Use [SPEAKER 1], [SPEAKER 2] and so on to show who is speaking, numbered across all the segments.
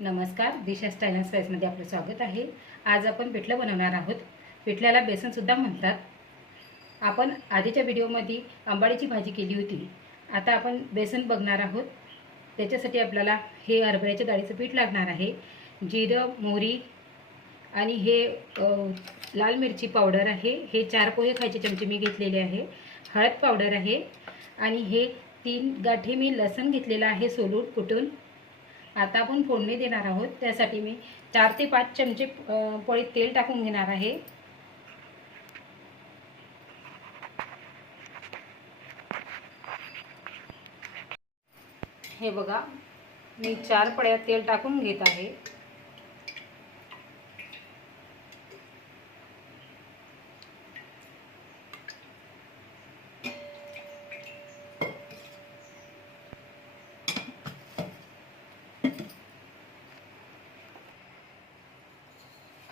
[SPEAKER 1] नमस्कार दिशा style and स्पाईसमध्ये आपलं स्वागत आहे. आज आपण पिठलं बनवणार आहोत. पिठल्याला बेसनसुद्धा म्हणतात. आपण आधीच्या व्हिडिओमध्ये आंबाडीची भाजी केली होती. आता आपण बेसन बघणार आहोत. त्याच्यासाठी आपल्याला हे हरभऱ्याच्या डाळीचं पीठ लागणार आहे. जिरं मोहरी आणि हे लाल मिरची पावडर आहे. हे चार पोहे खायचे चमचे मी घेतलेले आहे. हळद पावडर आहे. आणि हे तीन गाठी मी लसण घेतलेलं आहे सोलून कुटून. आता आपण फोडणी देणार आहोत. त्यासाठी मी चार ते पाच चमचे पोळीत पळीत तेल टाकून घेणार आहे. हे बघा मी चार पळ्या तेल टाकून घेत आहे.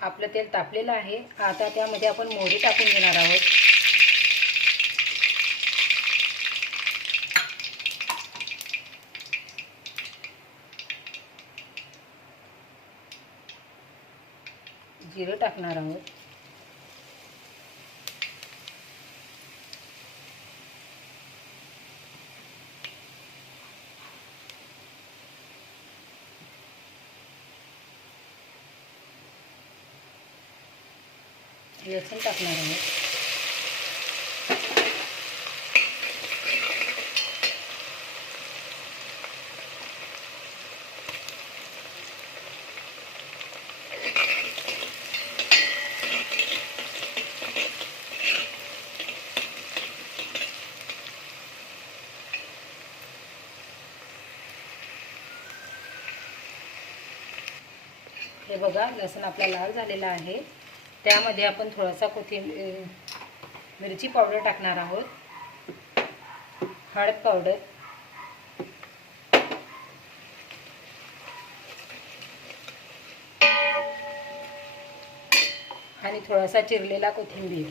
[SPEAKER 1] आपलं तेल तापलेलं आहे. आता त्यामध्ये आपण मोहरी टाकून घेणार आहोत. जिरं टाकणार आहोत. लसूण टाकणार आहोत हे बघा लसूण आपला लाल झालेला आहे. त्यामध्ये आपण थोडासा कोथिंबीर मिरची पावडर टाकणार आहोत. हळद पावडर. आणि थोडासा चिरलेला कोथिंबीर.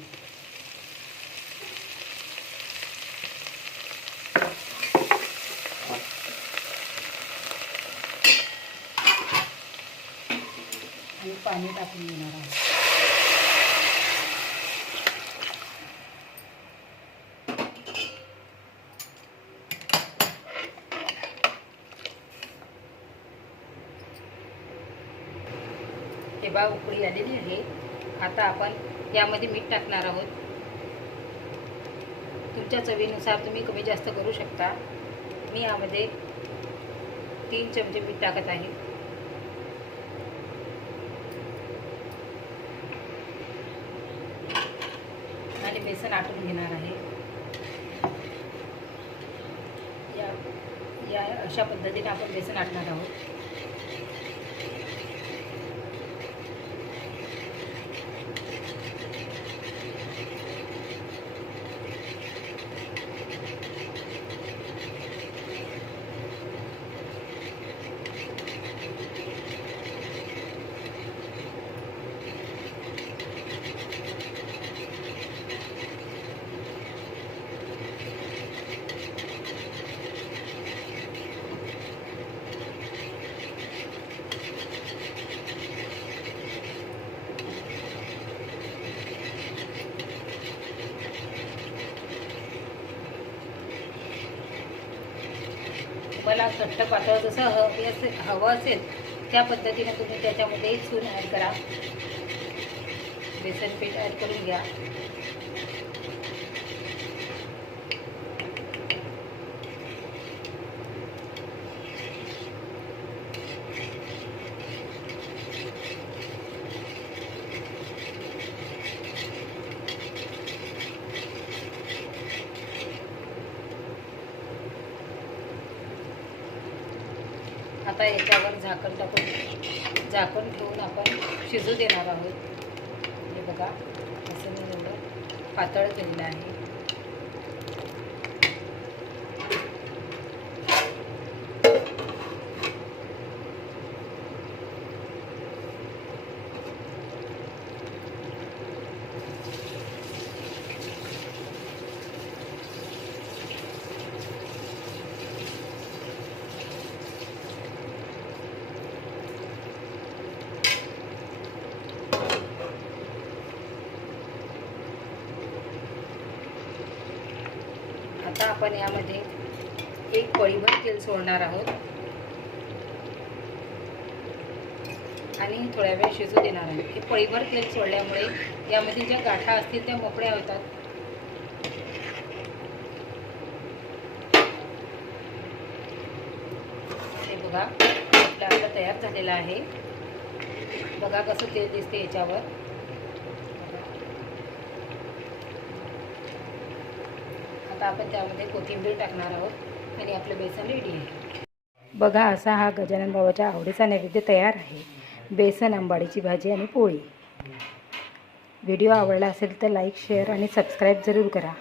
[SPEAKER 1] आणि पाणी टाकून घेणार आहोत. हे बा उकळी आलेली आहे. आता आपण यामध्ये मीठ टाकणार आहोत. तुमच्या चवीनुसार तुम्ही कमी जास्त करू शकता. मी यामध्ये तीन चमचे मीठ टाकत आहे. आणि बेसन आटून घेणार आहे. या या अशा पद्धतीने आपण बेसन आटणार आहोत. तुम्हाला घट्ट पातळ जसं हवी असेल हवं असेल त्या पद्धतीने तुम्ही त्याच्यामध्ये चून ॲड करा. बेसन पीठ ॲड करून घ्या. आता याच्यावर झाकण टाकून झाकण ठेवून आपण शिजू देणार आहोत. हे बघा असं मी एवढं पातळ केलेलं आहे. आता आपण यामध्ये एक पळीभर तेल सोडणार आहोत. आणि थोड्या वेळ शिजू देणार आहोत हे पळीभर तेल सोडल्यामुळे यामध्ये ज्या गाठा असतील त्या मोकळ्या होतात. हे बघा आपला आता तयार झालेला आहे. बघा कसं तेल दिसते याच्यावर. आता आपण त्यामध्ये कोथिंबीर टाकणार आहोत आणि आपलं बेसन रेडी आहे. बघा असा हा गजानन बाबाच्या आवडीचा नैवेद्य तयार आहे. बेसन आंबाडीची भाजी आणि पोळी. व्हिडिओ आवडला असेल तर लाईक शेअर आणि सबस्क्राईब जरूर करा.